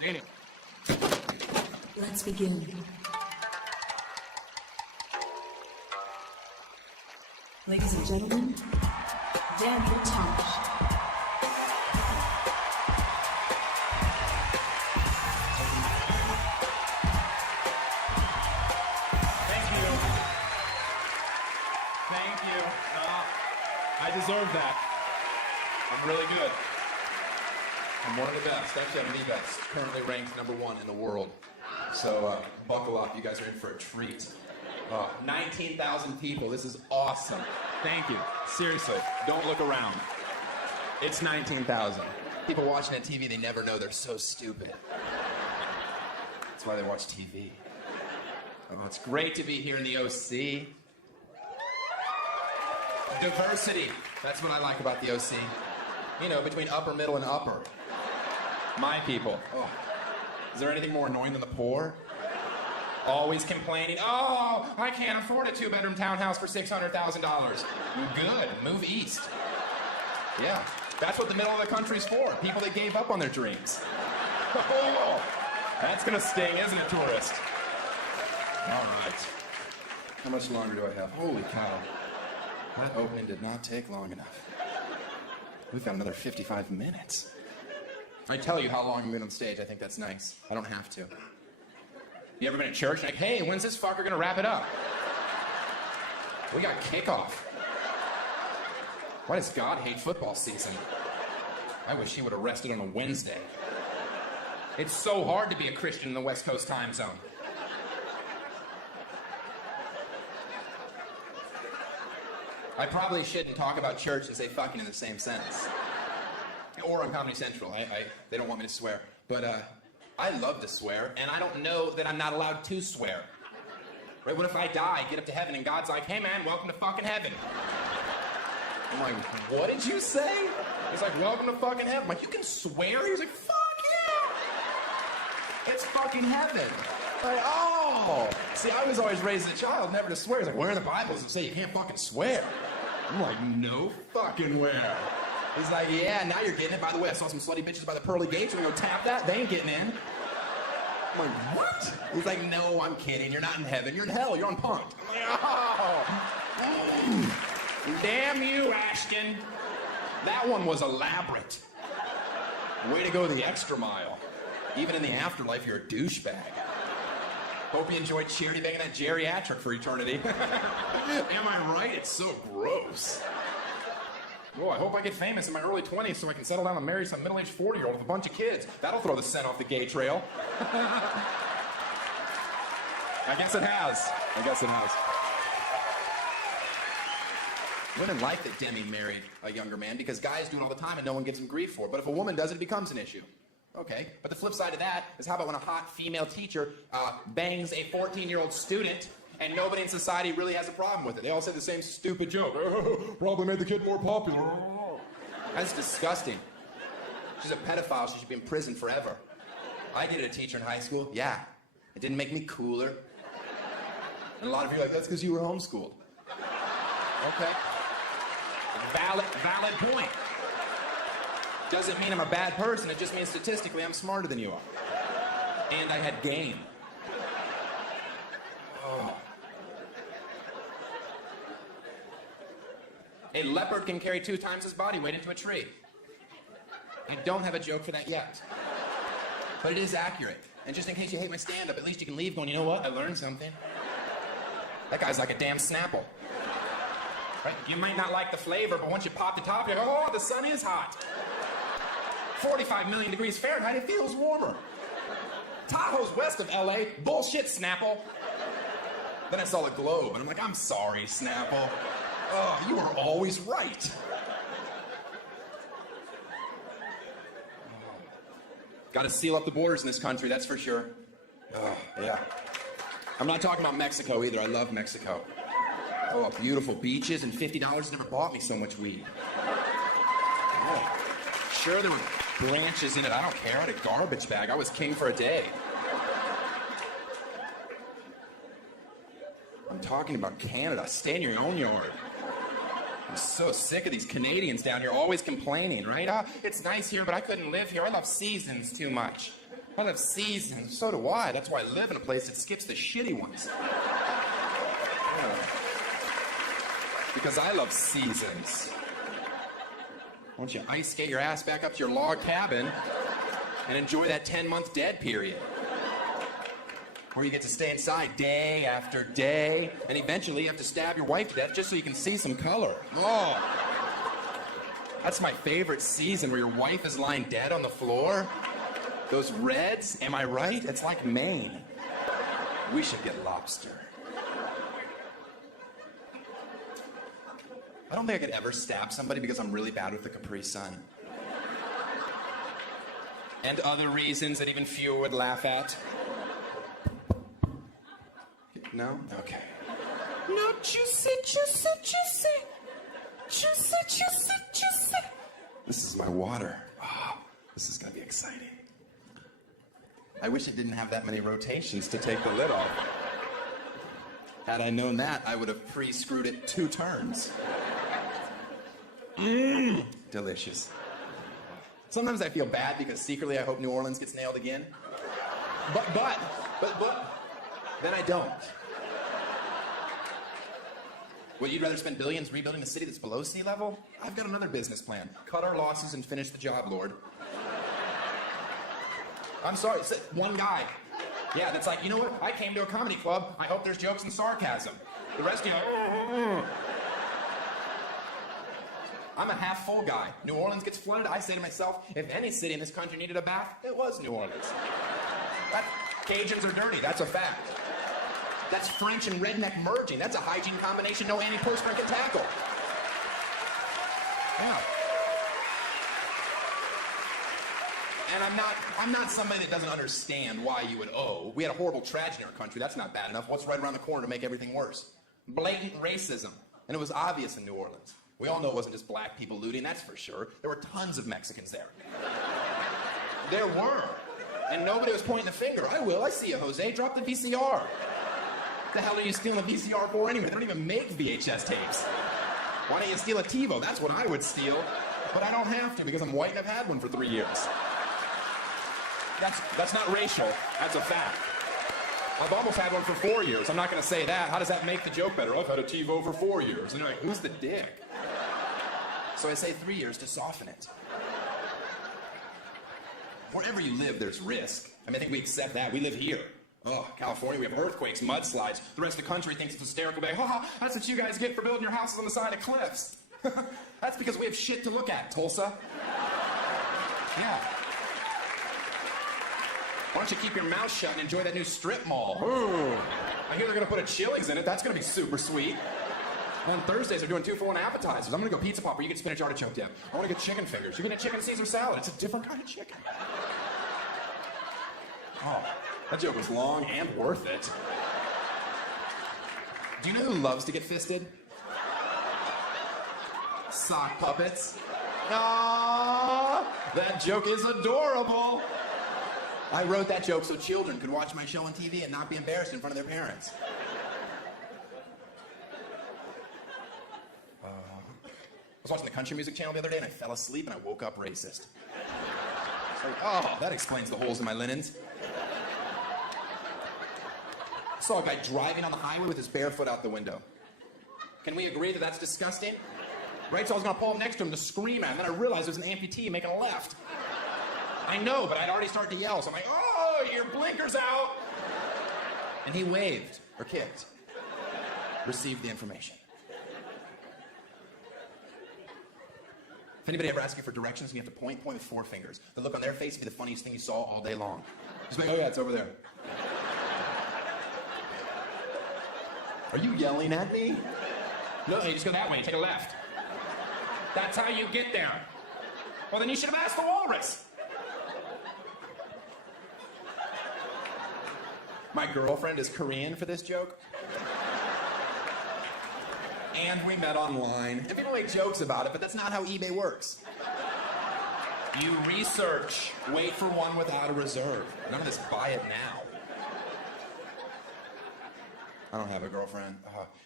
Danny. Let's begin. Ladies and gentlemen, Daniel Tosh. Thank you. I deserve that. I'm really good. I'm one of the best. Actually, I'm the best. Currently ranked #1 in the world. So buckle up. You guys are in for a treat. 19,000 people. This is awesome. Thank you. Seriously, don't look around. It's 19,000. People watching on TV, they never know they're so stupid. That's why they watch TV. Oh, it's great to be here in the OC. Diversity. That's what I like about the OC. You know, between upper, middle, and upper. My people. Oh. Is there anything more annoying than the poor? Always complaining, oh, I can't afford a 2-bedroom townhouse for $600,000. Good, move east. Yeah, that's what the middle of the country's for. People that gave up on their dreams. Oh, that's gonna sting, isn't it, tourist? All right. How much longer do I have? Holy cow. That opening did not take long enough. We've got another 55 minutes. I tell you how long I've been on stage. I think that's nice. I don't have to. You ever been at church and like, hey, when's this fucker gonna wrap it up? We got kickoff. Why does God hate football season? I wish he would have rested on a Wednesday. It's so hard to be a Christian in the West Coast time zone. I probably shouldn't talk about church and say fucking in the same sentence. Or on Comedy Central. They don't want me to swear. But I love to swear, and I don't know that I'm not allowed to swear. Right? What if I die, get up to heaven, and God's like, hey man, welcome to fucking heaven. I'm like, what did you say? He's like, welcome to fucking heaven. I'm like, you can swear? He's like, fuck yeah! It's fucking heaven. Like, oh! See, I was always raised as a child never to swear. He's like, where in the Bible does it say you can't fucking swear? I'm like, no fucking where. He's like, yeah, now you're getting it. By the way, I saw some slutty bitches by the pearly gates. We're gonna go tap that. They ain't getting in. I'm like, what? He's like, no, I'm kidding. You're not in heaven. You're in hell. You're on punked. I'm like, oh. Damn you, Ashton. That one was elaborate. Way to go the extra mile. Even in the afterlife, you're a douchebag. Hope you enjoyed charity banging that geriatric for eternity. Am I right? It's so gross. Oh, I hope I get famous in my early 20s so I can settle down and marry some middle-aged 40-year-old with a bunch of kids. That'll throw the scent off the gay trail. I guess it has. I guess it has. Women like that Demi married a younger man because guys do it all the time and no one gives them grief for it. But if a woman does it, it becomes an issue. Okay, but the flip side of that is how about when a hot female teacher bangs a 14-year-old student and nobody in society really has a problem with it. They all say the same stupid joke. Probably made the kid more popular. That's disgusting. She's a pedophile. She should be in prison forever. I dated a teacher in high school. Yeah, it didn't make me cooler. And a lot of you are like, that's because you were homeschooled. Okay. Valid point. Doesn't mean I'm a bad person. It just means statistically I'm smarter than you are. And I had game. Oh. A leopard can carry 2 times his body weight into a tree. I don't have a joke for that yet. But it is accurate. And just in case you hate my stand-up, at least you can leave going, you know what? I learned something. That guy's like a damn Snapple. Right? You might not like the flavor, but once you pop the top, you're like, oh, the sun is hot. 45 million degrees Fahrenheit, it feels warmer. Tahoe's west of LA, bullshit, Snapple. Then I saw the globe, and I'm like, I'm sorry, Snapple. Oh, you were always right. Got to seal up the borders in this country, that's for sure. Oh, yeah. I'm not talking about Mexico either. I love Mexico. Oh, beautiful beaches and $50 never bought me so much weed. Oh, sure, there were branches in it. I don't care. I had a garbage bag. I was king for a day. I'm talking about Canada. Stay in your own yard. I'm so sick of these Canadians down here always complaining, right? It's nice here, but I couldn't live here. I love seasons too much. I love seasons. So do I. That's why I live in a place that skips the shitty ones. Yeah. Because I love seasons. Why don't you ice skate your ass back up to your log cabin and enjoy that 10-month dead period? Where you get to stay inside day after day, and eventually you have to stab your wife to death just so you can see some color. Oh. That's my favorite season, where your wife is lying dead on the floor. Those reds, am I right? It's like Maine. We should get lobster. I don't think I could ever stab somebody because I'm really bad with the Capri Sun. And other reasons that even few would laugh at. No? Okay. No, juicy, juicy, juicy. Juicy, juicy, juicy. This is my water. Oh, this is gonna be exciting. I wish it didn't have that many rotations to take the lid off. Had I known that, I would have pre-screwed it 2 turns. Mmm, delicious. Sometimes I feel bad because secretly I hope New Orleans gets nailed again. But, then I don't. Well, you'd rather spend billions rebuilding a city that's below sea level? I've got another business plan. Cut our losses and finish the job, Lord. I'm sorry, one guy. Yeah, that's like, you know what? I came to a comedy club. I hope there's jokes and sarcasm. The rest of you, I'm a half-full guy. New Orleans gets flooded. I say to myself, if any city in this country needed a bath, it was New Orleans. Cajuns are dirty. That's a fact. That's French and redneck merging. That's a hygiene combination no anti-postman can tackle. Yeah. And I'm not somebody that doesn't understand why you would owe. We had a horrible tragedy in our country. That's not bad enough. What's right around the corner to make everything worse? Blatant racism. And it was obvious in New Orleans. We all know it wasn't just black people looting, that's for sure. There were tons of Mexicans there. There were. And nobody was pointing the finger. I will. I see you, Jose. Drop the VCR. What the hell are you stealing a VCR for anyway? They don't even make VHS tapes. Why don't you steal a TiVo? That's what I would steal. But I don't have to because I'm white and I've had one for 3 years. That's not racial. That's a fact. I've almost had one for 4 years. I'm not going to say that. How does that make the joke better? I've had a TiVo for 4 years. And you're like, who's the dick? So I say 3 years to soften it. Wherever you live, there's risk. I think we accept that. We live here. Oh, California, we have earthquakes, mudslides. The rest of the country thinks it's hysterical. Like, that's what you guys get for building your houses on the side of cliffs. That's because we have shit to look at, Tulsa. Yeah. Why don't you keep your mouth shut and enjoy that new strip mall? Ooh. I hear they're going to put a Chili's in it. That's going to be super sweet. On Thursdays, they're doing 2-for-1 appetizers. I'm going to go pizza popper. You get spinach artichoke dip. I want to get chicken fingers. You get a chicken Caesar salad. It's a different kind of chicken. Oh, that joke was long and worth it. Do you know who loves to get fisted? Sock puppets. Aww, that joke is adorable. I wrote that joke so children could watch my show on TV and not be embarrassed in front of their parents. I was watching the country music channel the other day and I fell asleep and I woke up racist. It's like, oh, that explains the holes in my linens. I saw a guy driving on the highway with his bare foot out the window. Can we agree that that's disgusting? Right, so I was gonna pull up next to him to scream at him, and then I realized there was an amputee making a left. I know, but I'd already started to yell, so I'm like, oh, your blinker's out! And he waved, or kicked. Received the information. If anybody ever asks you for directions and you have to point with 4 fingers. The look on their face would be the funniest thing you saw all day long. Just like, oh yeah, it's over there. Are you yelling at me? No, you just go that way, take a left. That's how you get there. Well, then you should have asked the walrus. My girlfriend is Korean for this joke. And we met online. And people make jokes about it, but that's not how eBay works. You research, wait for one without a reserve. None of this buy it now. I don't have a girlfriend.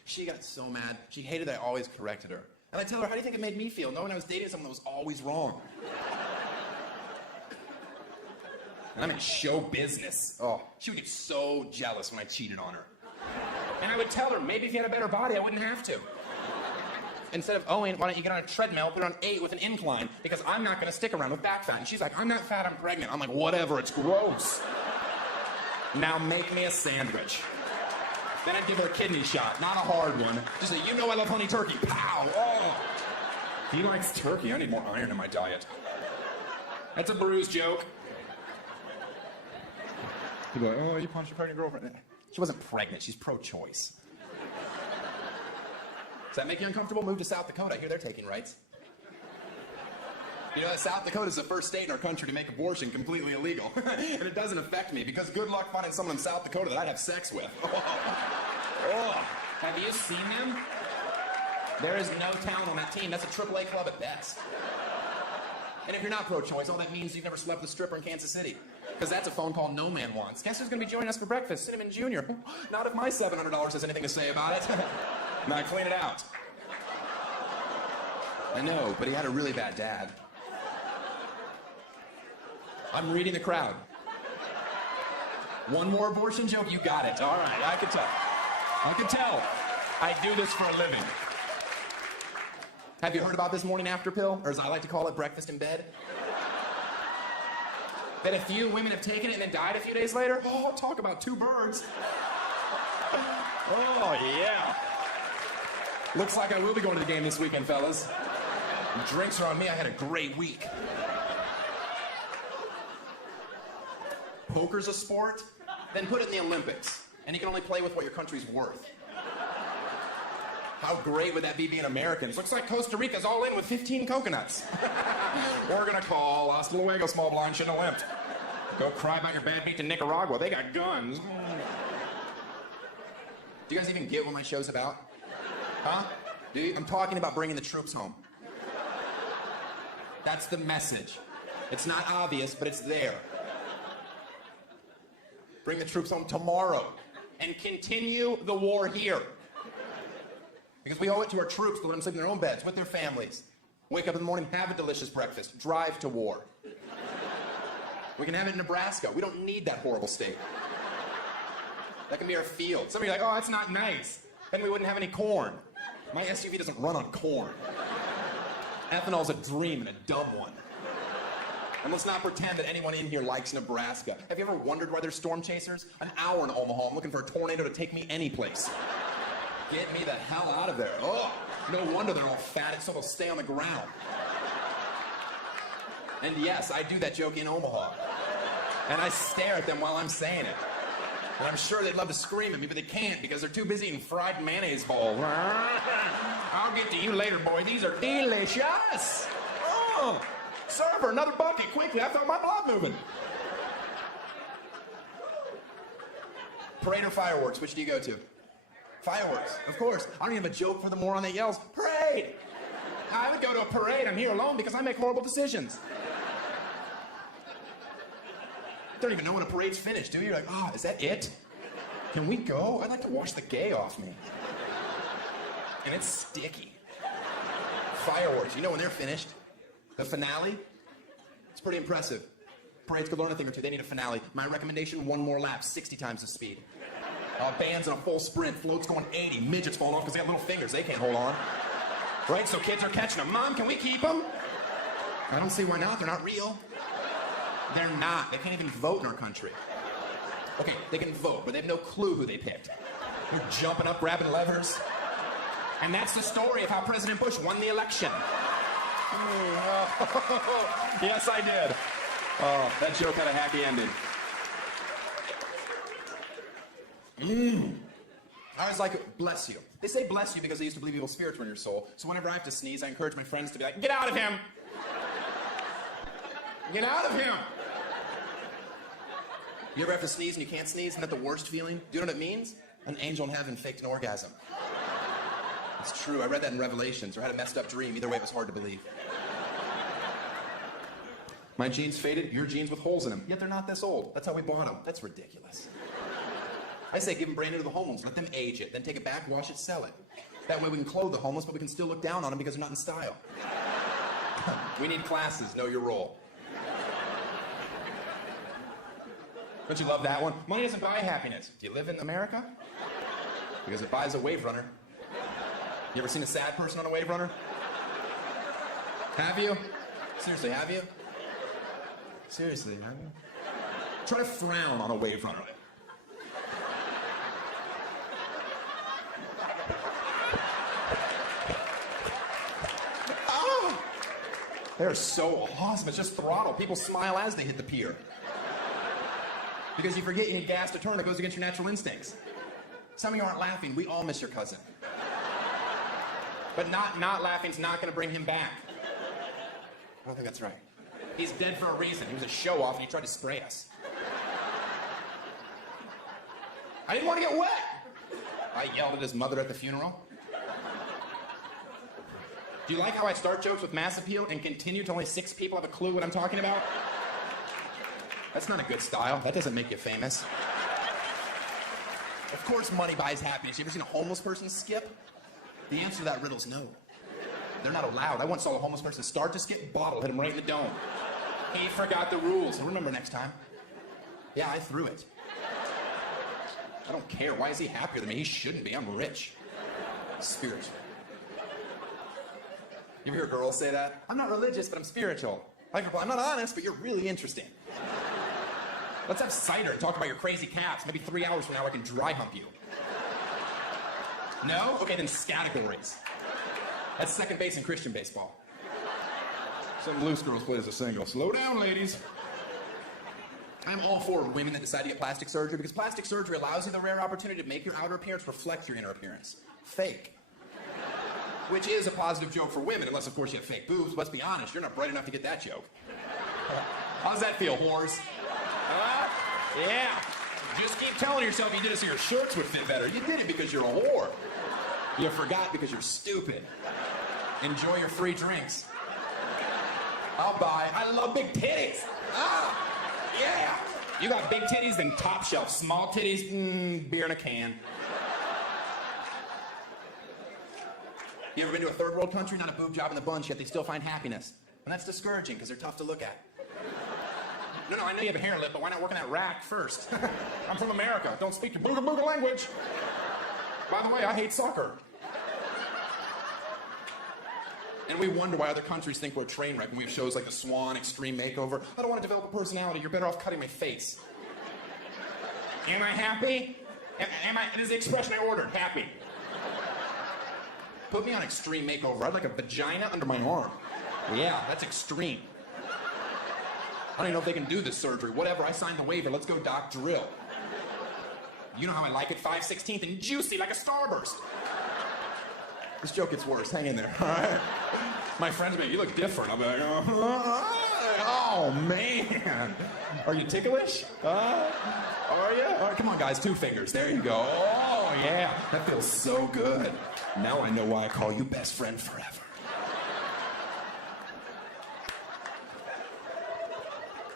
She got so mad. She hated that I always corrected her. And I tell her, how do you think it made me feel knowing I was dating someone that was always wrong? And I'm in show business. Oh, she would get so jealous when I cheated on her. And I would tell her, maybe if you had a better body, I wouldn't have to. Instead of, Owen, why don't you get on a treadmill, put it on 8 with an incline, because I'm not gonna stick around with back fat. And she's like, I'm not fat, I'm pregnant. I'm like, whatever, it's gross. Now make me a sandwich. Then I'd give her a kidney shot, not a hard one. Just say, you know I love honey turkey. Pow! Oh! He likes turkey. I need more iron in my diet. That's a bruise joke. People are like, oh, you punched your pregnant girlfriend. She wasn't pregnant. She's pro-choice. Does that make you uncomfortable? Move to South Dakota. I hear they're taking rights. You know that South Dakota is the first state in our country to make abortion completely illegal. And it doesn't affect me, because good luck finding someone in South Dakota that I'd have sex with. Oh. Have you seen them? There is no talent on that team. That's a AAA club at best. And if you're not pro-choice, all that means you've never slept with a stripper in Kansas City. Because that's a phone call no man wants. Guess who's going to be joining us for breakfast? Cinnamon Jr. Not if my $700 has anything to say about it. Now clean it out. I know, but he had a really bad dad. I'm reading the crowd. One more abortion joke? You got it. All right, I can tell. I can tell. I do this for a living. Have you heard about this morning after pill? Or as I like to call it, breakfast in bed? That a few women have taken it and then died a few days later? Oh, talk about two birds. Oh, yeah. Looks like I will be going to the game this weekend, fellas. Drinks are on me. I had a great week. Poker's a sport? Then put it in the Olympics. And you can only play with what your country's worth. How great would that be being Americans? Looks like Costa Rica's all in with 15 coconuts. We're gonna call hasta luego, small blind, shouldn't have limped. Go cry about your bad beat to Nicaragua. They got guns. Do you guys even get what my show's about? Huh? Do you? I'm talking about bringing the troops home. That's the message. It's not obvious, but it's there. Bring the troops home tomorrow and continue the war here. Because we owe it to our troops to let them sleep in their own beds with their families. Wake up in the morning, have a delicious breakfast, drive to war. We can have it in Nebraska. We don't need that horrible state. That can be our field. Some of you are like, oh, that's not nice. Then we wouldn't have any corn. My SUV doesn't run on corn. Ethanol's a dream and a dumb one. And let's not pretend that anyone in here likes Nebraska. Have you ever wondered why there's storm chasers? An hour in Omaha, I'm looking for a tornado to take me any place. Get me the hell out of there. Oh, no wonder they're all fat, so they'll stay on the ground. And yes, I do that joke in Omaha. And I stare at them while I'm saying it. And I'm sure they'd love to scream at me, but they can't because they're too busy eating fried mayonnaise balls. I'll get to you later, boy. These are delicious. Oh, server, another bucket, quickly. I felt my blood moving. Parade or fireworks, which do you go to? Fireworks, of course. I don't even have a joke for the moron that yells, parade! I would go to a parade. I'm here alone because I make horrible decisions. Don't even know when a parade's finished, do you? You're like, oh, is that it? Can we go? I'd like to wash the gay off me. And it's sticky. Fireworks, you know when they're finished? The finale? It's pretty impressive. Parades could learn a thing or two. They need a finale. My recommendation, one more lap, 60 times the speed. Bands in a full sprint, floats going 80, midgets falling off because they have little fingers, they can't hold on. Right, so kids are catching them. Mom, can we keep them? I don't see why not, they're not real. They're not, they can't even vote in our country. Okay, they can vote, but they have no clue who they picked. They're jumping up, grabbing levers. And that's the story of how President Bush won the election. Yes, I did. Oh, that joke had a happy ending. I was like, bless you. They say bless you because they used to believe evil spirits were in your soul. So whenever I have to sneeze, I encourage my friends to be like, get out of him! Get out of him! You ever have to sneeze and you can't sneeze? Isn't that the worst feeling? Do you know what it means? An angel in heaven faked an orgasm. It's true. I read that in Revelations, or had a messed up dream. Either way, it was hard to believe. My jeans faded, your jeans with holes in them. Yet they're not this old. That's how we bought them. That's ridiculous. I say give them brand new to the homeless, let them age it, then take it back, wash it, sell it. That way we can clothe the homeless, but we can still look down on them because they're not in style. We need classes, know your role. Don't you love that one? Money doesn't buy happiness. Do you live in America? Because it buys a wave runner. You ever seen a sad person on a wave runner? Have you? Seriously, have you? Seriously, have you? Try to frown on a wave runner. Oh, they're so awesome. It's just throttle. People smile as they hit the pier. Because you forget you need gas to turn. It goes against your natural instincts. Some of you aren't laughing. We all miss your cousin. But not laughing's not going to bring him back. I don't think that's right. He's dead for a reason. He was a show-off and he tried to spray us. I didn't want to get wet. I yelled at his mother at the funeral. Do you like how I start jokes with mass appeal and continue till only 6 people have a clue what I'm talking about? That's not a good style. That doesn't make you famous. Of course money buys happiness. You ever seen a homeless person skip? The answer to that riddle is no. They're not allowed. I once saw a homeless person start to skip, bottle hit him right in the dome. He forgot the rules. I'll remember next time. Yeah, I threw it. I don't care. Why is he happier than me? He shouldn't be. I'm rich. Spiritual. You ever hear girls say that? I'm not religious, but I'm spiritual. I'm not honest, but you're really interesting. Let's have cider and talk about your crazy cats. Maybe 3 hours from now I can dry hump you. No? Okay, then categories. That's second base in Christian baseball. Some loose girls play as a single. Slow down, ladies. I'm all for women that decide to get plastic surgery because plastic surgery allows you the rare opportunity to make your outer appearance reflect your inner appearance. Fake. Which is a positive joke for women, unless, of course, you have fake boobs. Let's be honest, you're not bright enough to get that joke. How's that feel, whores? Yeah. Just keep telling yourself you did it so your shirts would fit better. You did it because you're a whore. You forgot because you're stupid. Enjoy your free drinks. I'll buy. I love big titties. Yeah. You got big titties, then top shelf. Small titties, beer in a can. You ever been to a third world country? Not a boob job in the bunch, yet they still find happiness. And that's discouraging because they're tough to look at. No, I know you have a hair lip, but why not work on that rack first? I'm from America. Don't speak your booga booga language. By the way, I hate soccer. And we wonder why other countries think we're a train wreck when we have shows like The Swan, Extreme Makeover. I don't want to develop a personality. You're better off cutting my face. Am I happy? Is the expression I ordered happy? Put me on Extreme Makeover. I'd like a vagina under my arm. Yeah, that's extreme. I don't even know if they can do this surgery. Whatever, I signed the waiver. Let's go, doc, drill. You know how I like it, 5/16 and juicy like a starburst. This joke gets worse. Hang in there, all right? My friends be like, you look different. I'll be like, oh, man. Are you ticklish? Are you? All right, come on, guys, 2 fingers. There you go. Oh, yeah. That feels so good. Now I know why I call you best friend forever.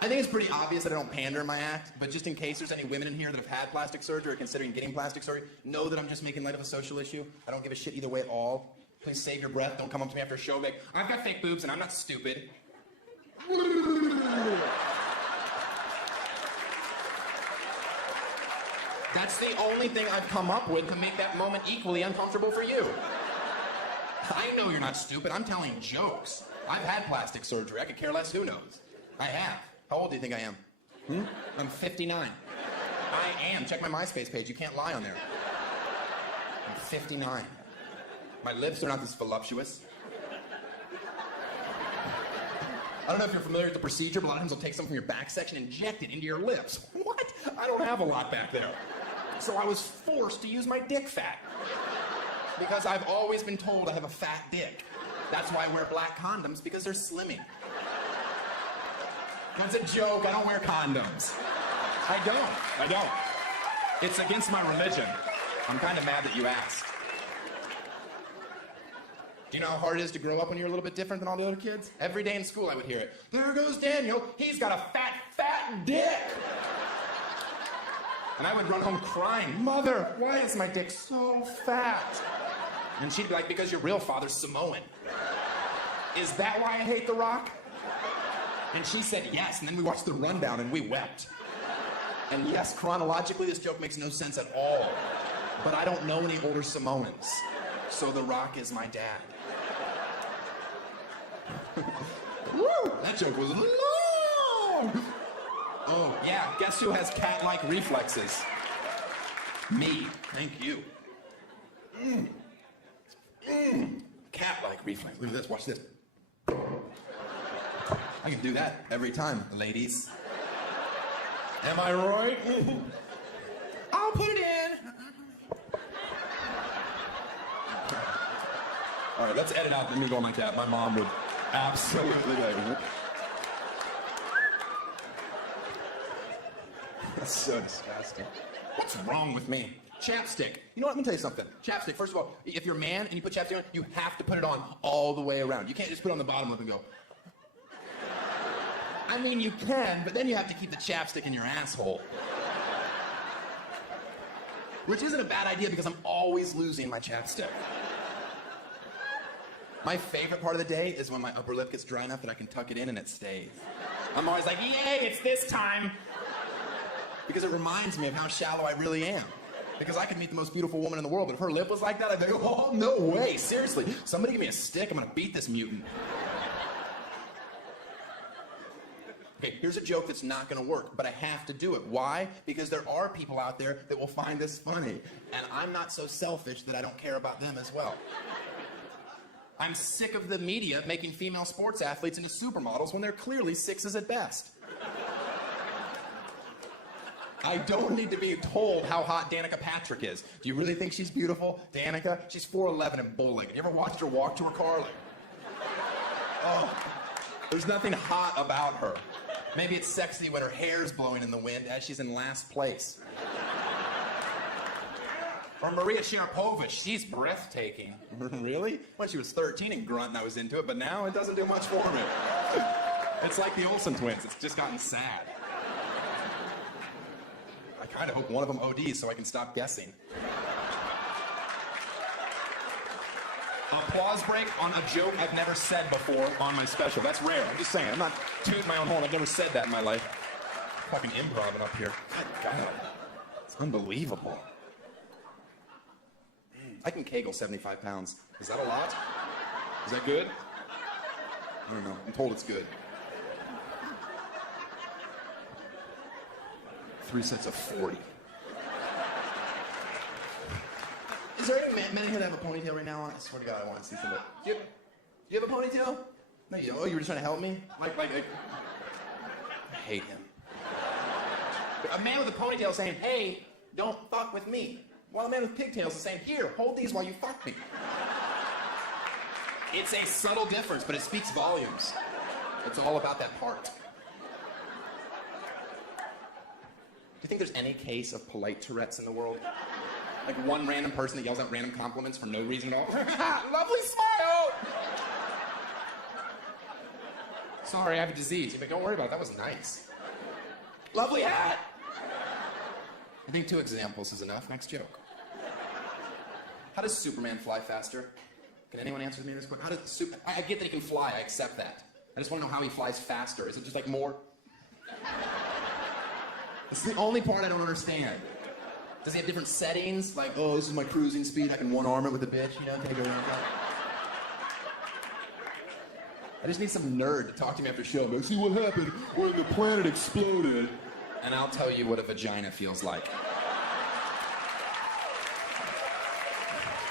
I think it's pretty obvious that I don't pander in my act, but just in case there's any women in here that have had plastic surgery or considering getting plastic surgery, know that I'm just making light of a social issue. I don't give a shit either way at all. Please save your breath. Don't come up to me after a show like, I've got fake boobs and I'm not stupid. That's the only thing I've come up with to make that moment equally uncomfortable for you. I know you're not stupid. I'm telling jokes. I've had plastic surgery. I could care less. Who knows? I have. How old do you think I am? I'm 59. I am. Check my MySpace page. You can't lie on there. I'm 59. My lips are not this voluptuous. I don't know if you're familiar with the procedure, but a lot of times they'll take something from your back section and inject it into your lips. What? I don't have a lot back there. So I was forced to use my dick fat. Because I've always been told I have a fat dick. That's why I wear black condoms, because they're slimming. That's a joke. I don't wear condoms. I don't. It's against my religion. I'm kind of mad that you asked. Do you know how hard it is to grow up when you're a little bit different than all the other kids? Every day in school I would hear it. There goes Daniel. He's got a fat dick. And I would run home crying, Mother, why is my dick so fat? And she'd be like, because your real father's Samoan. Is that why I hate The Rock? And she said yes, and then we watched The Rundown and we wept. And yes, chronologically, this joke makes no sense at all. But I don't know any older Samoans. So The Rock is my dad. Woo! That joke was long! Oh, yeah, guess who has cat-like reflexes? Me. Thank you. Cat-like reflex. Look at this, watch this. I can do that every time, ladies. Am I right? I'll put it in. All right, let's edit out the me going like that. My mom would absolutely like. That's so disgusting. What's wrong with me? Chapstick. You know what? Let me tell you something. Chapstick, first of all, if you're a man and you put chapstick on, you have to put it on all the way around. You can't just put it on the bottom lip and go. I mean, you can, but then you have to keep the chapstick in your asshole. Which isn't a bad idea because I'm always losing my chapstick. My favorite part of the day is when my upper lip gets dry enough that I can tuck it in and it stays. I'm always like, yay, it's this time. Because it reminds me of how shallow I really am. Because I could meet the most beautiful woman in the world, but if her lip was like that, I'd be like, oh, no way, seriously. Somebody give me a stick, I'm gonna beat this mutant. Okay, here's a joke that's not gonna work, but I have to do it. Why? Because there are people out there that will find this funny, and I'm not so selfish that I don't care about them as well. I'm sick of the media making female sports athletes into supermodels when they're clearly sixes at best. I don't need to be told how hot Danica Patrick is. Do you really think she's beautiful? Danica? She's 4'11" and bull-legged. You ever watched her walk to her car? Like, oh, there's nothing hot about her. Maybe it's sexy when her hair's blowing in the wind as she's in last place. Or Maria Sharapova, she's breathtaking. Really? When she was 13 and grunting, I was into it, but now it doesn't do much for me. It's like the Olsen twins. It's just gotten sad. I kind of hope one of them ODs so I can stop guessing. Applause break on a joke I've never said before on my special. That's rare. I'm just saying. I'm not tooting my own horn. I've never said that in my life. Fucking improv up here. God. It's unbelievable. I can kegel 75 pounds. Is that a lot? Is that good? I don't know. I'm told it's good. 3 sets of 40. Is there any men here that have a ponytail right now? I swear to God, I want to see something. Do you have a ponytail? No, you don't. Oh, you were just trying to help me? Like, I hate him. A man with a ponytail saying, hey, don't fuck with me. While a man with pigtails is saying, here, hold these while you fuck me. It's a subtle difference, but it speaks volumes. It's all about that part. Do you think there's any case of polite Tourette's in the world? Like one random person that yells out random compliments for no reason at all? Lovely smile! Sorry, I have a disease. You're like, don't worry about it. That was nice. Lovely hat! I think 2 examples is enough. Next joke. How does Superman fly faster? Can anyone answer me this question? How does I get that he can fly. I accept that. I just want to know how he flies faster. Is it just like more? It's the only part I don't understand. Does he have different settings? Like, oh, this is my cruising speed. I can one-arm it with a bitch, you know, take it around. I just need some nerd to talk to me after the show. Like, see what happened when the planet exploded. And I'll tell you what a vagina feels like.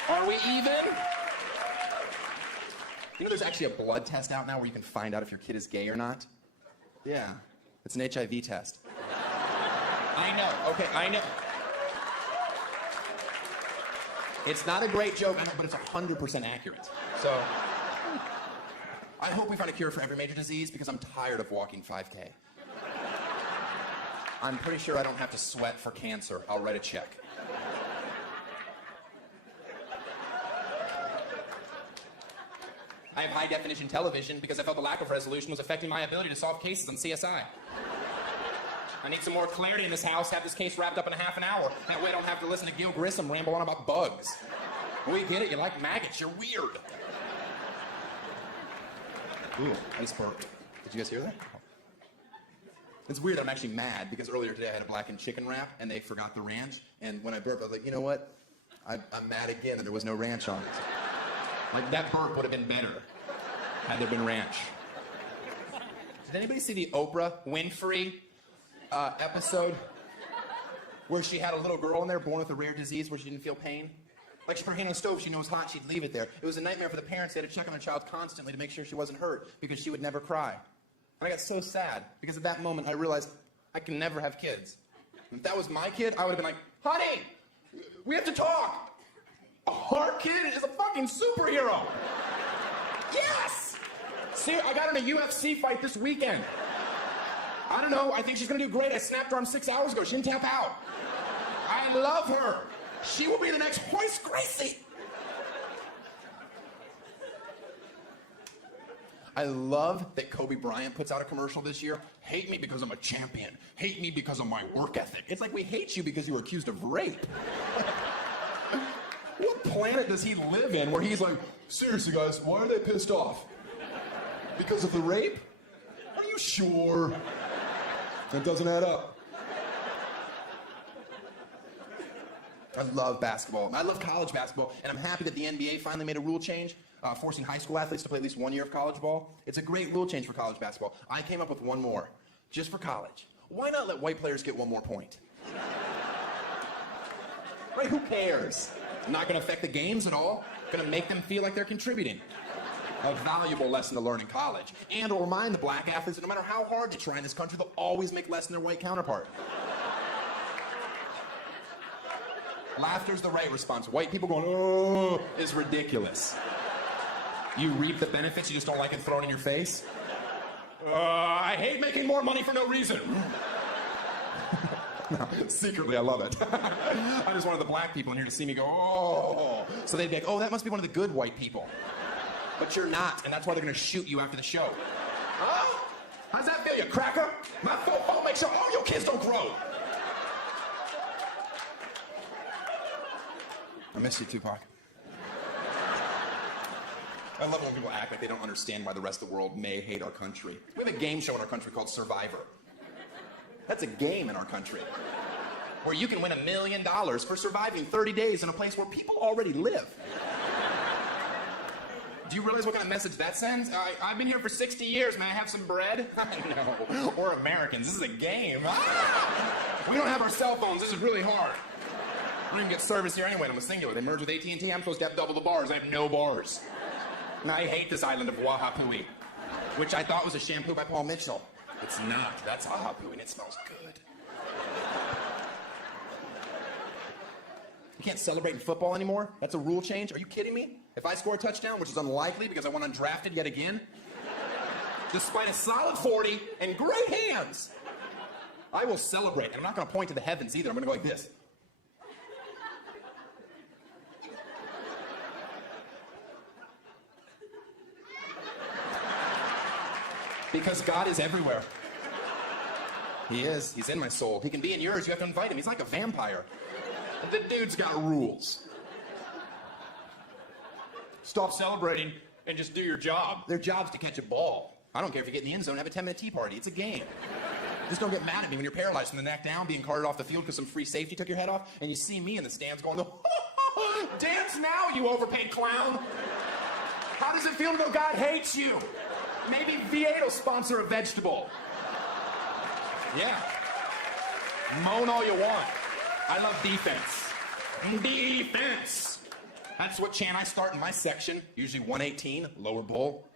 Are we even? You know there's actually a blood test out now where you can find out if your kid is gay or not? Yeah. It's an HIV test. I know. Okay, I know. It's not a great joke, I know, but it's 100% accurate. So, I hope we find a cure for every major disease because I'm tired of walking 5K. I'm pretty sure I don't have to sweat for cancer. I'll write a check. I have high-definition television because I felt the lack of resolution was affecting my ability to solve cases on CSI. I need some more clarity in this house, have this case wrapped up in half an hour. That way I don't have to listen to Gil Grissom ramble on about bugs. We get it, you like maggots, you're weird. Ooh, I just burped. Did you guys hear that? It's weird, I'm actually mad because earlier today I had a blackened chicken wrap and they forgot the ranch. And when I burped, I was like, you know what? I'm mad again that there was no ranch on it. Like, that burp would have been better had there been ranch. Did anybody see the Oprah Winfrey episode where she had a little girl in there born with a rare disease where she didn't feel pain? Like, she put her hand on the stove, she knew it was hot, she'd leave it there. It was a nightmare for the parents. They had to check on their child constantly to make sure she wasn't hurt because she would never cry. And I got so sad because at that moment I realized I can never have kids. If that was my kid, I would have been like, honey, we have to talk. Our kid is a fucking superhero. Yes! See, I got in a UFC fight this weekend. I don't know, I think she's gonna do great. I snapped her arm 6 hours ago, she didn't tap out. I love her. She will be the next Hoist Gracie. I love that Kobe Bryant puts out a commercial this year. Hate me because I'm a champion. Hate me because of my work ethic. It's like we hate you because you were accused of rape. What planet does he live in where he's like, seriously guys, why are they pissed off? Because of the rape? Are you sure? That doesn't add up. I love basketball. I love college basketball, and I'm happy that the NBA finally made a rule change, forcing high school athletes to play at least 1 year of college ball. It's a great rule change for college basketball. I came up with one more, just for college. Why not let white players get one more point? Right, who cares? Not gonna affect the games at all. Gonna make them feel like they're contributing. A valuable lesson to learn in college. And it'll remind the black athletes that no matter how hard they try in this country, they'll always make less than their white counterpart. Laughter's the right response. White people going, oh, is ridiculous. You reap the benefits, you just don't like it thrown in your face? I hate making more money for no reason. No, secretly, I love it. I just wanted the black people in here to see me go, oh. So they'd be like, oh, that must be one of the good white people. But you're not, and that's why they're gonna shoot you after the show. Huh? How's that feel, you cracker? My fault, I'll make sure all your kids don't grow. I miss you, Tupac. I love when people act like they don't understand why the rest of the world may hate our country. We have a game show in our country called Survivor. That's a game in our country where you can win $1 million for surviving 30 days in a place where people already live. Do you realize what kind of message that sends? I've been here for 60 years. May I have some bread? No. We're Americans. This is a game. Ah! We don't have our cell phones. This is really hard. I don't even get service here anyway. I'm a singular. They merged with AT&T. I'm supposed to have double the bars. I have no bars. And I hate this island of Wahapui, which I thought was a shampoo by Paul Mitchell. It's not. That's Wahapui, and it smells good. You can't celebrate in football anymore? That's a rule change? Are you kidding me? If I score a touchdown, which is unlikely because I went undrafted yet again, despite a solid 40 and great hands, I will celebrate. And I'm not going to point to the heavens either. I'm going to go like this. Because God is everywhere. He is. He's in my soul. He can be in yours. You have to invite him. He's like a vampire. The dude's got rules. Stop celebrating and just do your job. Their job's to catch a ball. I don't care if you get in the end zone, have a 10-minute tea party. It's a game. Just don't get mad at me when you're paralyzed from the neck down, being carted off the field because some free safety took your head off, and you see me in the stands going, dance now, you overpaid clown. How does it feel to know God hates you? Maybe V8 will sponsor a vegetable. Yeah. Moan all you want. I love defense. Defense. That's what chant I start in my section. Usually 118, lower bowl.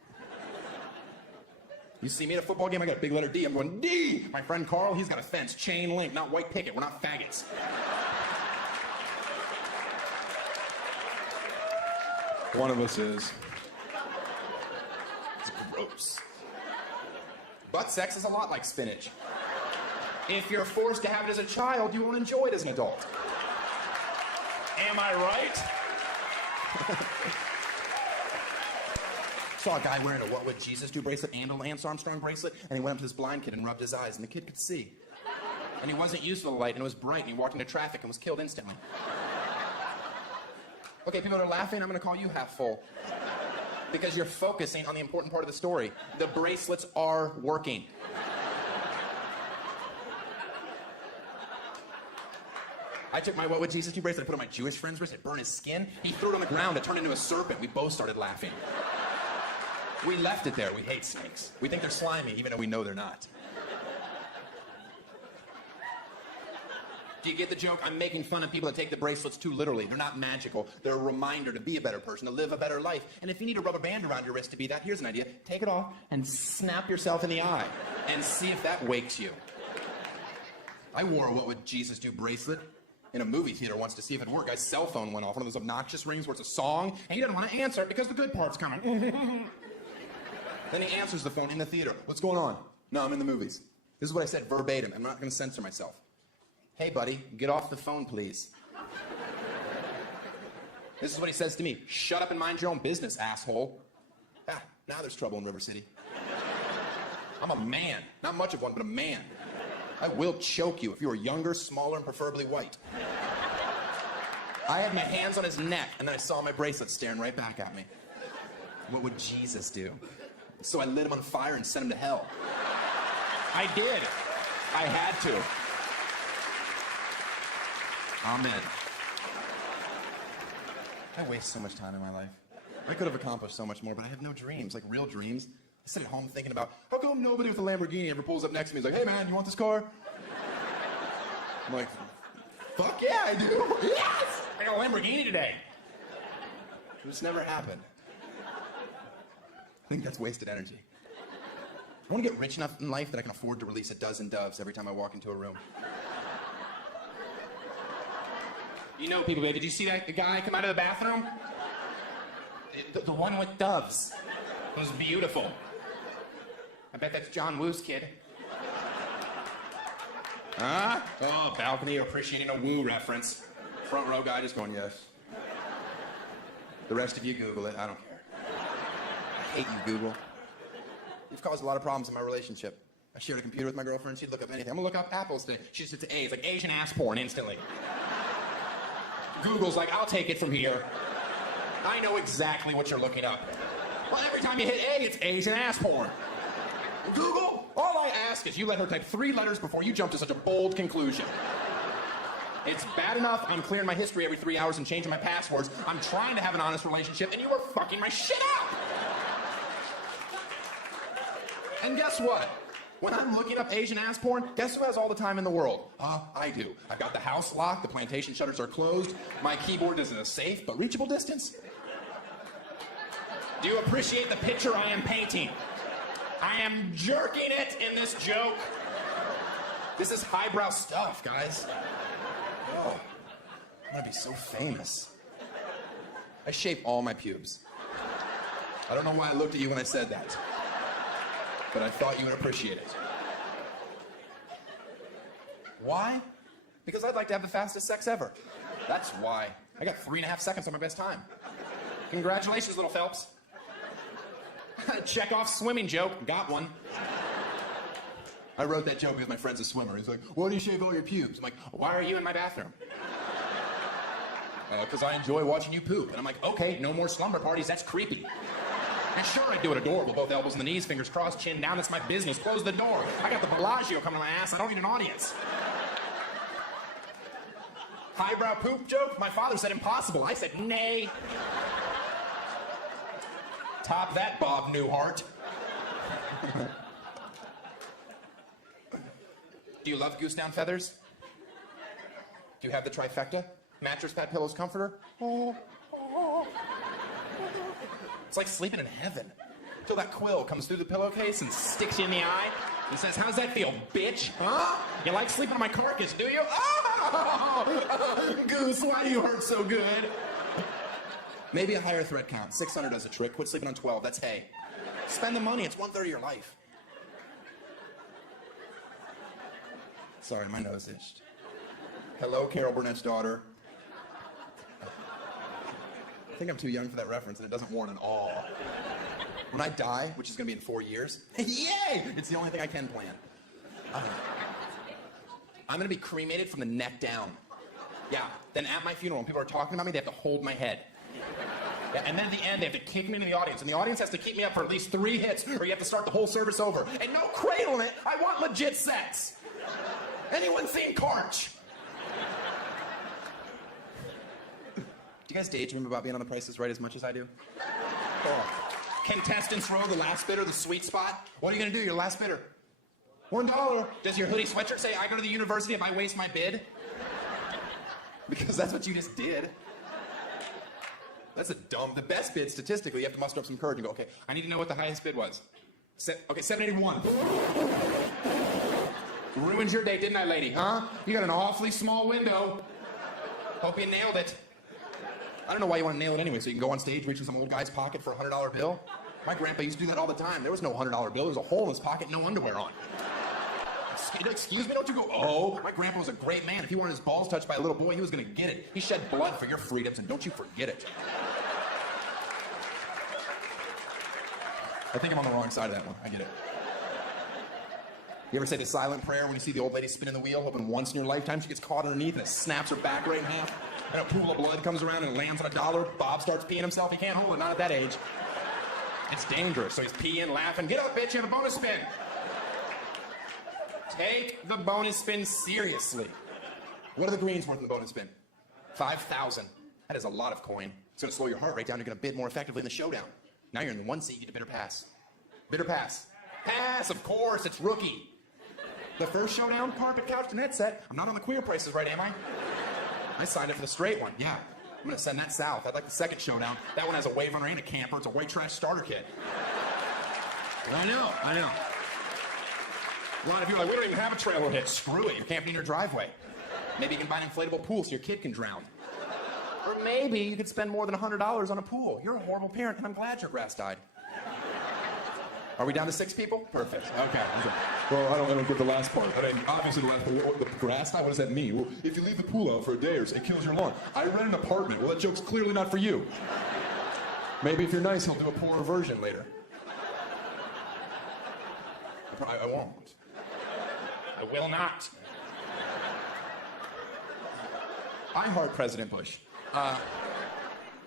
You see me at a football game, I got a big letter D. I'm going, D! My friend Carl, he's got a fence, chain link, not white picket. We're not faggots. One of us is. It's gross. Butt sex is a lot like spinach. If you're forced to have it as a child, you won't enjoy it as an adult. Am I right? Saw a guy wearing a What Would Jesus Do bracelet and a Lance Armstrong bracelet, and he went up to this blind kid and rubbed his eyes, and the kid could see. And he wasn't used to the light, and it was bright, and he walked into traffic and was killed instantly. Okay, people that are laughing, I'm gonna call you half full. Because you're focusing on the important part of the story. The bracelets are working. I took my What Would Jesus Do bracelet, I put it on my Jewish friend's wrist, it burned his skin. He threw it on the ground, it turned into a serpent. We both started laughing. We left it there. We hate snakes. We think they're slimy, even though we know they're not. Do you get the joke? I'm making fun of people that take the bracelets too literally. They're not magical. They're a reminder to be a better person, to live a better life. And if you need a rubber band around your wrist to be that, here's an idea. Take it off and snap yourself in the eye and see if that wakes you. I wore a What Would Jesus Do bracelet in a movie theater once to see if it worked. Guy's cell phone went off, one of those obnoxious rings where it's a song, and he doesn't want to answer it because the good part's coming. Then he answers the phone in the theater. What's going on? No, I'm in the movies. This is what I said verbatim. I'm not going to censor myself. Hey, buddy, get off the phone, please. This is what he says to me. Shut up and mind your own business, asshole. Ah, now there's trouble in River City. I'm a man. Not much of one, but a man. I will choke you if you were younger, smaller, and preferably white. I had my hands on his neck, and then I saw my bracelet staring right back at me. What would Jesus do? So I lit him on fire and sent him to hell. I did. I had to. Amen. I waste so much time in my life. I could have accomplished so much more, but I have no dreams, like real dreams. I sit at home thinking about, how come nobody with a Lamborghini ever pulls up next to me and is like, hey man, you want this car? I'm like, fuck yeah, I do. Yes! I got a Lamborghini today. It's never happened. I think that's wasted energy. I want to get rich enough in life that I can afford to release a dozen doves every time I walk into a room. You know, people, baby, did you see that guy come out of the bathroom? The one with doves. It was beautiful. I bet that's John Woo's kid. Huh? Oh, balcony appreciating a Woo reference. Front row guy just going, yes. The rest of you Google it. I don't care. I hate you, Google. You've caused a lot of problems in my relationship. I shared a computer with my girlfriend. She'd look up anything. I'm gonna look up apples today. She just hits A. It's like Asian ass porn instantly. Google's like, I'll take it from here. I know exactly what you're looking up. Well, every time you hit A, it's Asian ass porn. Google, all I ask is you let her type 3 letters before you jump to such a bold conclusion. It's bad enough I'm clearing my history every 3 hours and changing my passwords. I'm trying to have an honest relationship, and you are fucking my shit up! And guess what? When I'm looking up Asian ass porn, guess who has all the time in the world? I do. I've got the house locked, the plantation shutters are closed, my keyboard is in a safe but reachable distance. Do you appreciate the picture I am painting? I am jerking it in this joke. This is highbrow stuff, guys. Oh, I'm gonna be so famous. I shape all my pubes. I don't know why I looked at you when I said that, but I thought you would appreciate it. Why? Because I'd like to have the fastest sex ever. That's why. I got 3.5 seconds on my best time. Congratulations, little Phelps. Check off swimming joke. Got one. I wrote that joke because my friend's a swimmer. He's like, why do you shave all your pubes? I'm like, why are you in my bathroom? Because I enjoy watching you poop. And I'm like, okay, no more slumber parties. That's creepy. And sure, I do it adorable. Both elbows on the knees, fingers crossed, chin down. It's my business. Close the door. I got the Bellagio coming to my ass. I don't need an audience. Highbrow poop joke? My father said impossible. I said nay. Top that, Bob Newhart. Do you love goose down feathers? Do you have the trifecta? Mattress, pad, pillows, comforter? It's like sleeping in heaven. Until that quill comes through the pillowcase and sticks you in the eye and says, how's that feel, bitch? Huh? You like sleeping on my carcass, do you? Oh! Goose, why do you hurt so good? Maybe a higher threat count. 600 does a trick. Quit sleeping on 12. That's hay. Spend the money. It's 1/3 of your life. Sorry, my nose itched. Hello, Carol Burnett's daughter. I think I'm too young for that reference, and it doesn't warrant an all. When I die, which is going to be in 4 years, yay! It's the only thing I can plan. I'm going to be cremated from the neck down. Yeah, then at my funeral, when people are talking about me, they have to hold my head. Yeah, and then at the end, they have to kick me into the audience, and the audience has to keep me up for at least 3 hits, or you have to start the whole service over. And no cradle in it. I want legit sex. Anyone seen Karch? Do you guys daydream about being on The Price is Right as much as I do? Oh. Contestants row, the last bidder, the sweet spot. What are you gonna do? You're the last bidder. $1. Does your hoodie sweatshirt say, I go to the university if I waste my bid? Because that's what you just did. That's the best bid statistically. You have to muster up some courage and go, okay, I need to know what the highest bid was. Okay, 781. Ruined your day, didn't I, lady? Huh? You got an awfully small window. Hope you nailed it. I don't know why you want to nail it anyway, so you can go on stage, reach in some old guy's pocket for a $100 bill. My grandpa used to do that all the time. There was no $100 bill. There was a hole in his pocket, no underwear on. Excuse me, don't you go, oh. My grandpa was a great man. If he wanted his balls touched by a little boy, he was going to get it. He shed blood for your freedoms, and don't you forget it. I think I'm on the wrong side of that one. I get it. You ever say the silent prayer when you see the old lady spinning the wheel, hoping once in your lifetime she gets caught underneath and it snaps her back right in half? And a pool of blood comes around and it lands on $1. Bob starts peeing himself. He can't hold it, not at that age. It's dangerous. So he's peeing, laughing. Get up, bitch, you have a bonus spin. Take the bonus spin seriously. What are the greens worth in the bonus spin? 5,000. That is a lot of coin. It's going to slow your heart rate down. You're going to bid more effectively in the showdown. Now you're in the one seat. You get to bidder pass. Bidder pass. Pass, of course. It's rookie. The first showdown, carpet, couch, and headset. I'm not on the queer prices, right, am I? I signed up for the straight one. Yeah. I'm going to send that south. I'd like the second showdown. That one has a wave runner and a camper. It's a white trash starter kit. I know. A lot of you are like, we don't even have a trailer hit. Screw it. You're camping in your driveway. Maybe you can buy an inflatable pool so your kid can drown. Or maybe you could spend more than $100 on a pool. You're a horrible parent, and I'm glad your grass died. Are we down to 6 people? Perfect. Okay. Well, I don't get the last part. I mean, obviously the last part, the grass died, what does that mean? Well, if you leave the pool out for a day or so, it kills your lawn. I rent an apartment. Well, that joke's clearly not for you. Maybe if you're nice, he'll do a poorer version later. I won't. I will not. I heart President Bush.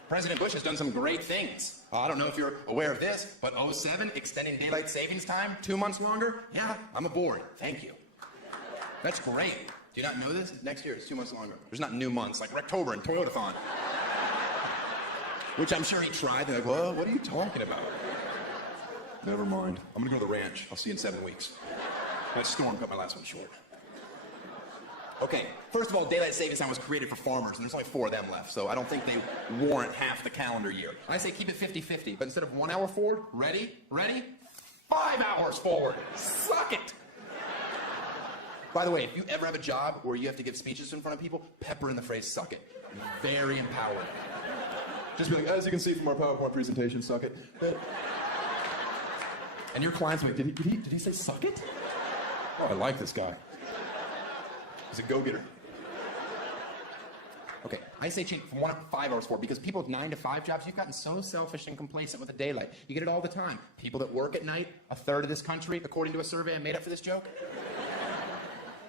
President Bush has done some great things. I don't know if you're aware of this, but 07, extending daylight savings time 2 months longer? Yeah, I'm aboard. Thank you. That's great. Do you not know this? Next year, it's 2 months longer. There's not new months, like Rectober and Toyotathon. Which I'm sure he tried. They're like, well, what are you talking about? Never mind. I'm gonna go to the ranch. I'll see you in 7 weeks. My storm cut my last one short. Okay, first of all, daylight savings time was created for farmers, and there's only 4 of them left, so I don't think they warrant half the calendar year. And I say keep it 50-50, but instead of 1 hour forward, ready, 5 hours forward. Suck it! By the way, if you ever have a job where you have to give speeches in front of people, pepper in the phrase suck it. Very empowering. Just be like, as you can see from our PowerPoint presentation, suck it. And your client's like, did he say suck it? Oh, I like this guy. He's a go-getter. Okay, I say change from 1 to 5 hours forward because people with 9 to 5 jobs, you've gotten so selfish and complacent with the daylight. You get it all the time. People that work at night, 1/3 of this country, according to a survey I made up for this joke,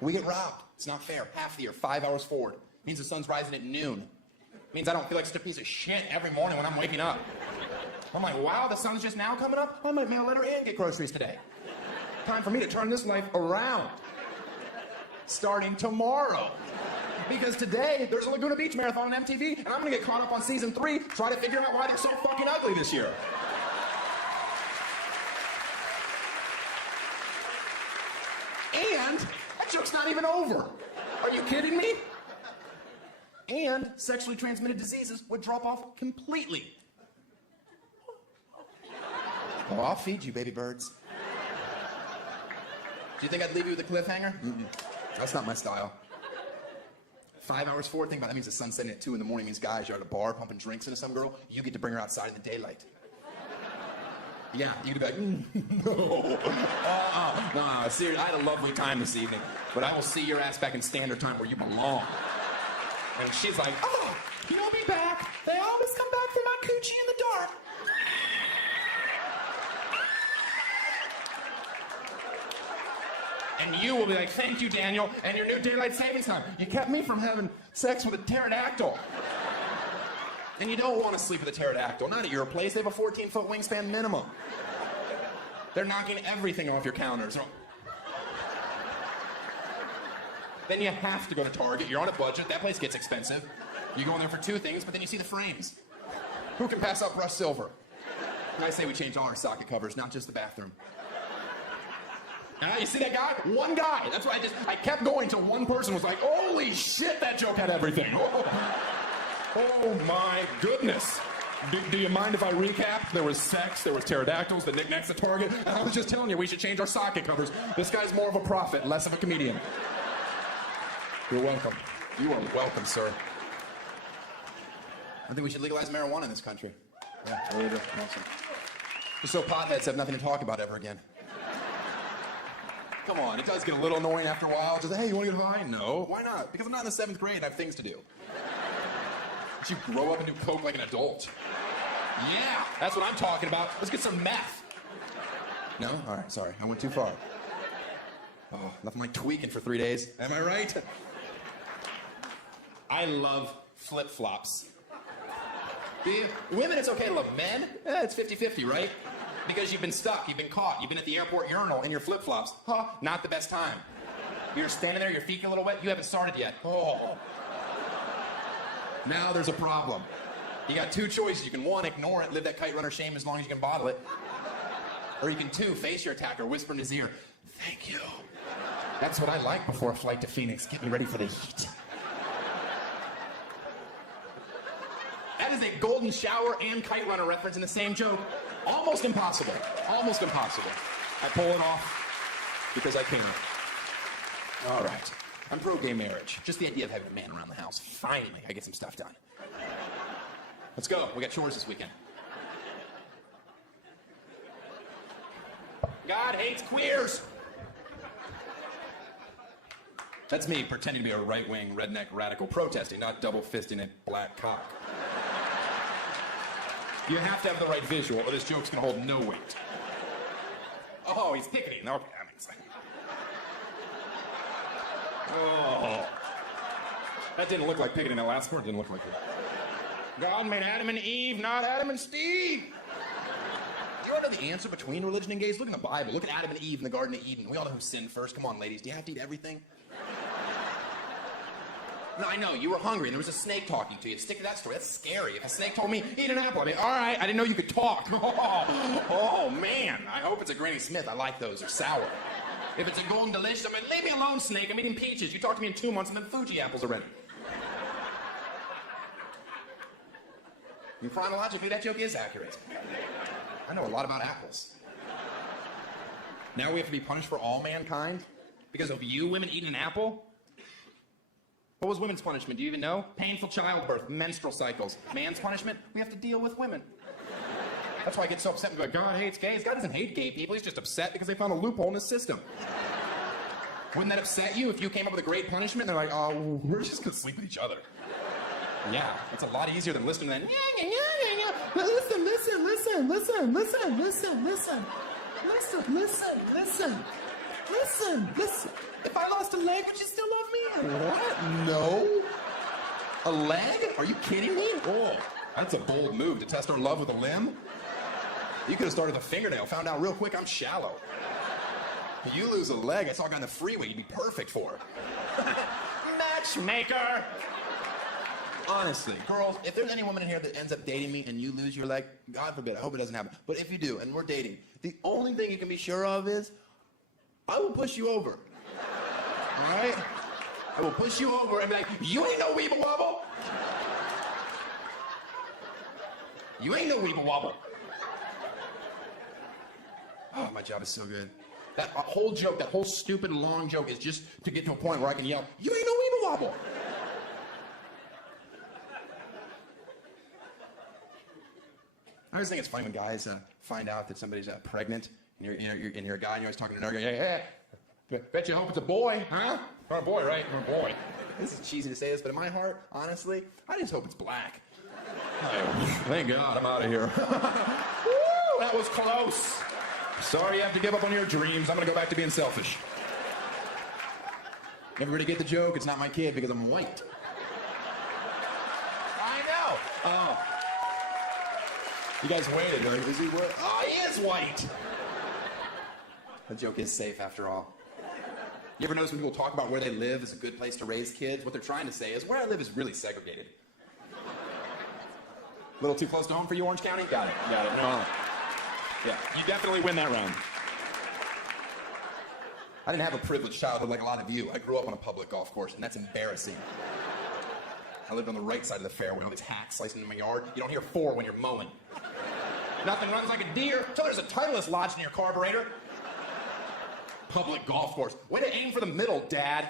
we get robbed. It's not fair. Half the year, 5 hours forward. Means the sun's rising at noon. Means I don't feel like such a piece of shit every morning when I'm waking up. I'm like, wow, the sun's just now coming up? I might mail a letter and get groceries today. Time for me to turn this life around. Starting tomorrow. Because today, there's a Laguna Beach Marathon on MTV, and I'm gonna get caught up on season 3, try to figure out why they're so fucking ugly this year. And that joke's not even over. Are you kidding me? And sexually transmitted diseases would drop off completely. Oh, I'll feed you, baby birds. Do you think I'd leave you with a cliffhanger? Mm-mm. That's not my style. 5 hours forward, think about that means the sun's setting at 2 in the morning. Means guys, you're at a bar pumping drinks into some girl. You get to bring her outside in the daylight. Yeah, you could be like, no. No, seriously, I had a lovely time this evening. But I will see your ass back in standard time where you belong. And she's like, oh, you'll be back. They always come back for my coochie in the dark. And you will be like, thank you, Daniel, and your new daylight savings time. You kept me from having sex with a pterodactyl. And you don't want to sleep with a pterodactyl. Not at your place. They have a 14-foot wingspan minimum. They're knocking everything off your counters. Then you have to go to Target. You're on a budget. That place gets expensive. You go in there for two things, but then you see the frames. Who can pass up brushed silver? And I say we change all our socket covers, not just the bathroom. You see that guy? One guy. That's why I kept going till one person was like, holy shit, that joke had everything. Oh my goodness. Do you mind if I recap? There was sex, there was pterodactyls, the knickknacks at Target, and I was just telling you we should change our socket covers. This guy's more of a prophet, less of a comedian. You're welcome. You are welcome, sir. I think we should legalize marijuana in this country. Yeah, I really do. Awesome. Just so potheads have nothing to talk about ever again. Come on, it does get a little annoying after a while. Just, hey, you want to get high? No. Why not? Because I'm not in the 7th grade and I have things to do. You should grow up and do coke like an adult. Yeah, that's what I'm talking about. Let's get some meth. No? All right, sorry. I went too far. Oh, nothing like tweaking for 3 days. Am I right? I love flip-flops. Women, it's okay to love. Men, it's 50-50, right? Because you've been stuck, you've been caught, you've been at the airport urinal in your flip-flops. Huh, not the best time. You're standing there, your feet get a little wet, you haven't started yet. Oh. Now there's a problem. You got two choices. You can, one, ignore it, live that kite runner shame as long as you can bottle it. Or you can, two, face your attacker, whisper in his ear, thank you. That's what I like before a flight to Phoenix. Get me ready for the heat. That is a golden shower and kite runner reference in the same joke. Almost impossible. Almost impossible. I pull it off because I can. All right. I'm pro-gay marriage. Just the idea of having a man around the house. Finally, I get some stuff done. Let's go. We got chores this weekend. God hates queers. That's me pretending to be a right-wing, redneck, radical protesting, not double-fisting a black cock. You have to have the right visual, or this joke's gonna hold no weight. Oh, he's picketing. Okay, that makes sense. Oh. That didn't look like picketing. That last part didn't look like it. God made Adam and Eve, not Adam and Steve. Do you want to know the answer between religion and gays? Look in the Bible. Look at Adam and Eve in the Garden of Eden. We all know who sinned first. Come on, ladies. Do you have to eat everything? No, I know. You were hungry, and there was a snake talking to you. Stick to that story. That's scary. If a snake told me, eat an apple, I'd be, all right, I didn't know you could talk. Oh, man. I hope it's a Granny Smith. I like those. They're sour. If it's a Golden Delicious, I'm like, leave me alone, snake. I'm eating peaches. You talk to me in 2 months, and then Fuji apples are ready. And chronologically, that joke is accurate. I know a lot about apples. Now we have to be punished for all mankind? Because of you women eating an apple? What was women's punishment? Do you even know? Painful childbirth, menstrual cycles. Man's punishment? We have to deal with women. That's why I get so upset and go, God hates gays. God doesn't hate gay people. He's just upset because they found a loophole in the system. Wouldn't that upset you if you came up with a great punishment and they're like, oh, we're just gonna sleep with each other? Yeah, it's a lot easier than listening to that. Listen, listen, listen, listen, listen, listen, listen, listen, listen, listen, listen, listen. If I lost a leg, would you still love me? What? No. A leg? Are you kidding me? Oh, that's a bold move to test our love with a limb. You could have started with a fingernail, found out real quick I'm shallow. If you lose a leg, I saw a guy on the freeway you'd be perfect for. Matchmaker! Honestly, girls, if there's any woman in here that ends up dating me and you lose your leg, God forbid, I hope it doesn't happen. But if you do, and we're dating, the only thing you can be sure of is, I will push you over. All right? I will push you over and be like, you ain't no weeble wobble. You ain't no weeble wobble. Oh, my job is so good. That whole joke, that whole stupid long joke is just to get to a point where I can yell, you ain't no weeble wobble. I always think it's funny when guys find out that somebody's pregnant, and you're a guy, and you're always talking to another guy, hey, bet you hope it's a boy, huh? Not a boy, right? You're a boy. This is cheesy to say this, but in my heart, honestly, I just hope it's black. Thank God I'm out of here. Woo, that was close. Sorry you have to give up on your dreams. I'm going to go back to being selfish. Everybody get the joke? It's not my kid because I'm white. I know. Oh. You guys waited, right? Is he white? Oh, he is white. The joke is safe after all. You ever notice when people talk about where they live is a good place to raise kids? What they're trying to say is where I live is really segregated. A little too close to home for you, Orange County? Got it. Yeah, you definitely win that round. I didn't have a privileged childhood like a lot of you. I grew up on a public golf course, and that's embarrassing. I lived on the right side of the fairway, all these hacks slicing in my yard. You don't hear 4 when you're mowing. Nothing runs like a deer till there's a Titleist lodged in your carburetor. Public golf course. Way to aim for the middle, Dad.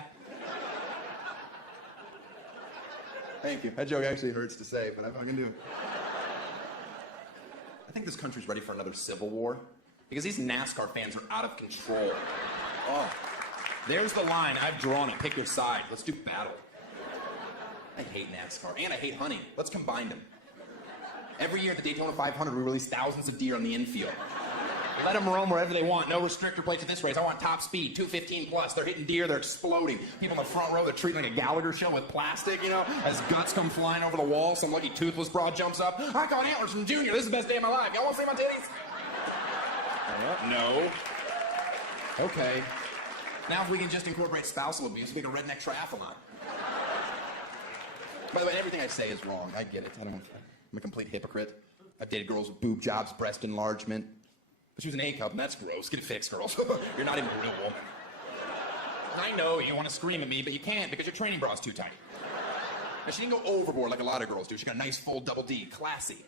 Thank you. That joke actually hurts to say, but I fucking do. I think this country's ready for another civil war because these NASCAR fans are out of control. Oh, there's the line. I've drawn it. Pick your side. Let's do battle. I hate NASCAR, and I hate hunting. Let's combine them. Every year at the Daytona 500, we release thousands of deer on the infield. Let them roam wherever they want. No restrictor plates at this race. I want top speed, 215 plus. They're hitting deer. They're exploding. People in the front row, they're treating like a Gallagher show with plastic, you know, as guts come flying over the wall. Some lucky toothless broad jumps up. I caught antlers from Junior. This is the best day of my life. Y'all want to see my titties? No. Okay. Now if we can just incorporate spousal abuse, we can redneck triathlon. By the way, everything I say is wrong. I get it. I'm a complete hypocrite. I've dated girls with boob jobs, breast enlargement. But she was an A cup, and that's gross. Get it fixed, girls. You're not even a real woman. I know you want to scream at me, but you can't because your training bra's too tight. And she didn't go overboard like a lot of girls do. She got a nice full double D, classy.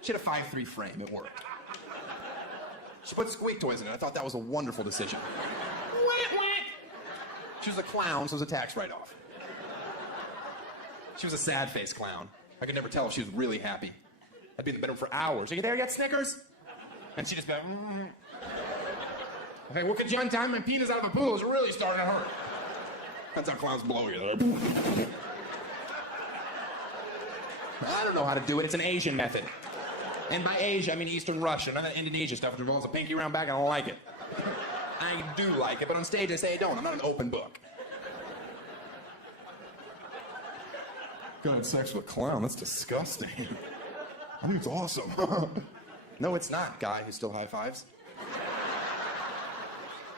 She had a 5'3" frame. It worked. She put squeak toys in it. I thought that was a wonderful decision. She was a clown, so it was a tax write-off. She was a sad-faced clown. I could never tell if she was really happy. I'd be in the bedroom for hours. Are you there yet, Snickers? And she'd just be like, Okay, well, could you untie my penis out of the pool? It's really starting to hurt. That's how clowns blow you. I don't know how to do it. It's an Asian method. And by Asia, I mean Eastern Russia. None of that Indonesia stuff that involves a pinky round back. I don't like it. I do like it, but on stage I say I don't. I'm not an open book. Go have sex with a clown. That's disgusting. I think it's awesome. No, it's not, guy who still high fives.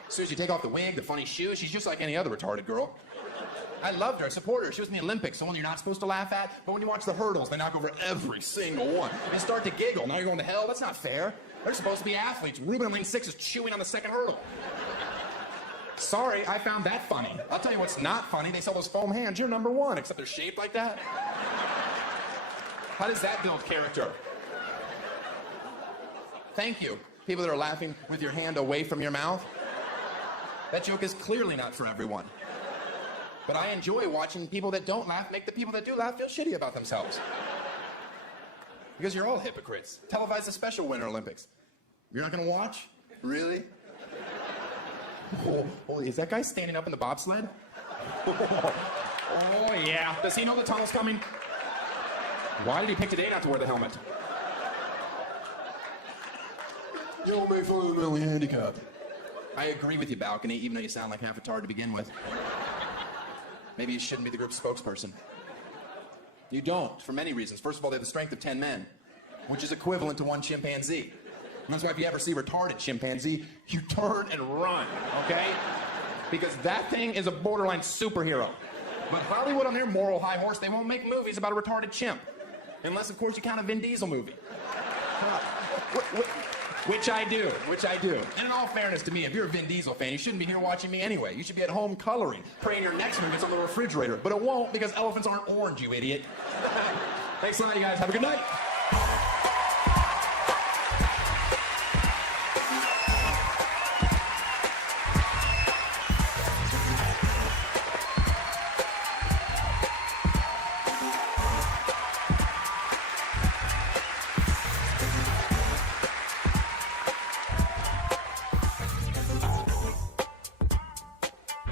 As soon as you take off the wig, the funny shoes, she's just like any other retarded girl. I loved her, I support her. She was in the Olympics, the one you're not supposed to laugh at. But when you watch the hurdles, they knock over every single one. And start to giggle. Now you're going to hell? That's not fair. They're supposed to be athletes. Ruben on lane 6 is chewing on the second hurdle. Sorry, I found that funny. I'll tell you what's not funny. They sell those foam hands. You're number 1, except they're shaped like that. How does that build character? Thank you. People that are laughing with your hand away from your mouth. That joke is clearly not for everyone. But I enjoy watching people that don't laugh make the people that do laugh feel shitty about themselves. Because you're all hypocrites. Televise the special Winter Olympics. You're not gonna watch? Really? Oh, is that guy standing up in the bobsled? Oh, yeah. Does he know the tunnel's coming? Why did he pick today not to wear the helmet? You don't make fun of the mentally handicapped. I agree with you, Balcony, even though you sound like half a tard to begin with. Maybe you shouldn't be the group's spokesperson. You don't, for many reasons. First of all, they have the strength of 10 men, which is equivalent to 1 chimpanzee. And that's why if you ever see a retarded chimpanzee, you turn and run, okay? Because that thing is a borderline superhero. But Hollywood on their moral high horse, they won't make movies about a retarded chimp. Unless, of course, you count a Vin Diesel movie. Which I do. And in all fairness to me, if you're a Vin Diesel fan, you shouldn't be here watching me anyway. You should be at home coloring, praying your next one gets on the refrigerator. But it won't because elephants aren't orange, you idiot. Thanks a lot, you guys. Have a good night.